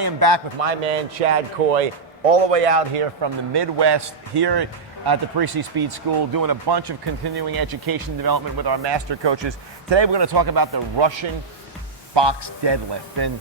I am back with my man, Chad Coy, all the way out here from the Midwest, here at the Parisi Speed School, doing a bunch of continuing education development with our master coaches. Today we're going to talk about the Russian box deadlift. And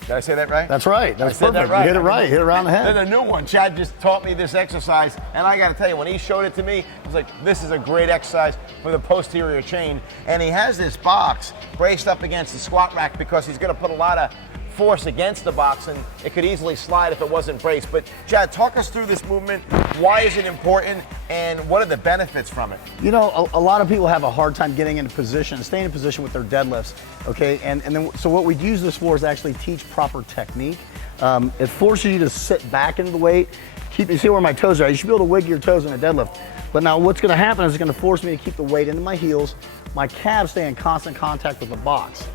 did I say that right? That's right. That's perfect. That right. You hit it right. Hit it around the head. There's a new one. Chad just taught me this exercise, and I got to tell you, when he showed it to me, I was like, this is a great exercise for the posterior chain. And he has this box braced up against the squat rack because he's going to put a lot of force against the box, and it could easily slide if it wasn't braced. But Chad, talk us through this movement. Why is it important, and what are the benefits from it? You know, a lot of people have a hard time getting into position, staying in position with their deadlifts, okay? And then, so what we use this for is actually teach proper technique. It forces you to sit back into the weight. You see where my toes are? You should be able to wiggle your toes in a deadlift. But now what's gonna happen is it's gonna force me to keep the weight into my heels. My calves stay in constant contact with the box.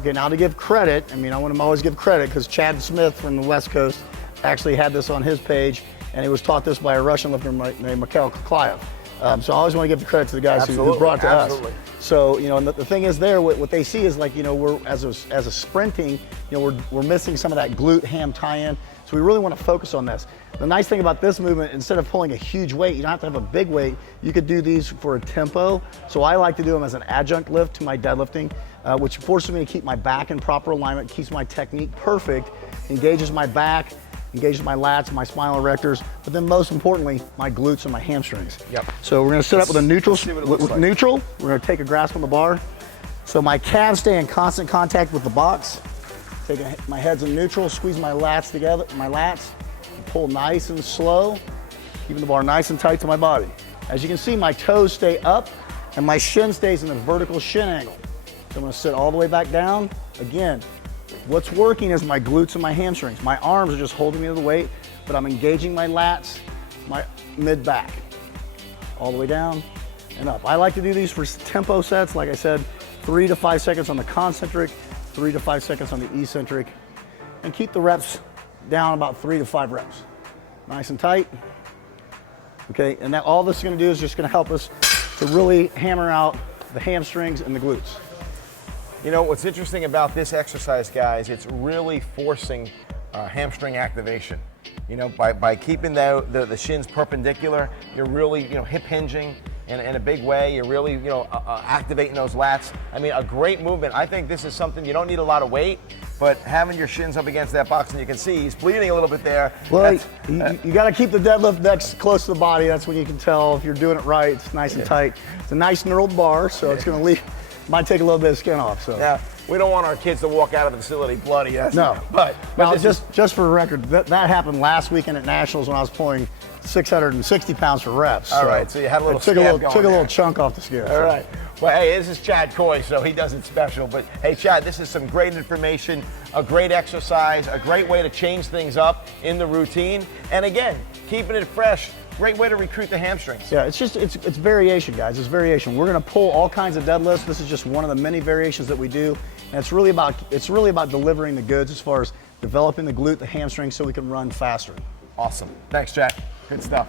Okay, now to give credit, I mean, I want to always give credit because Chad Smith from the West Coast actually had this on his page, and he was taught this by a Russian lifter named Mikhail Kuklayev. So I always want to give the credit to the guys who brought it to us. So, you know, and the thing is there, what they see is like, you know, we're, as a sprinting, you know, we're missing some of that glute ham tie-in. So we really want to focus on this. The nice thing about this movement, instead of pulling a huge weight, you don't have to have a big weight. You could do these for a tempo. So I like to do them as an adjunct lift to my deadlifting, which forces me to keep my back in proper alignment, keeps my technique perfect, engages my back, engages my lats, my spinal erectors, but then most importantly, my glutes and my hamstrings. Yep. So we're gonna sit up with a neutral, neutral. We're gonna take a grasp on the bar. So my calves stay in constant contact with the box. Take my head's in neutral, squeeze my lats together, pull nice and slow, keeping the bar nice and tight to my body. As you can see, my toes stay up and my shin stays in a vertical shin angle. So I'm gonna sit all the way back down. Again, what's working is my glutes and my hamstrings. My arms are just holding me to the weight, but I'm engaging my lats, my mid-back, all the way down and up. I like to do these for tempo sets, like I said, 3 to 5 seconds on the concentric, 3 to 5 seconds on the eccentric, and keep the reps down about 3 to 5 reps. Nice and tight. Okay, and now all this is gonna do is just gonna help us to really hammer out the hamstrings and the glutes. You know, what's interesting about this exercise, guys, it's really forcing hamstring activation. You know, by keeping the shins perpendicular, you're really, you know, hip hinging in a big way. You're really, you know, activating those lats. I mean, a great movement. I think this is something you don't need a lot of weight, but having your shins up against that box, and you can see he's bleeding a little bit there. Well, you got to keep the deadlift next close to the body. That's when you can tell if you're doing it right. It's nice and tight. It's a nice knurled bar, so it's going to leave. Might take a little bit of skin off. So yeah, we don't want our kids to walk out of the facility bloody. No, but now just for the record, that happened last weekend at Nationals when I was pulling 660 pounds for reps. All right, so you had a little took a little chunk off the scale. All right. Well, hey, this is Chad Coy, so he does it special. But hey, Chad, this is some great information, a great exercise, a great way to change things up in the routine, and again, keeping it fresh. Great way to recruit the hamstrings. Yeah, it's variation, guys. It's variation. We're gonna pull all kinds of deadlifts. This is just one of the many variations that we do, and it's really about delivering the goods as far as developing the glute, the hamstring, so we can run faster. Awesome. Thanks, Chad. Good stuff.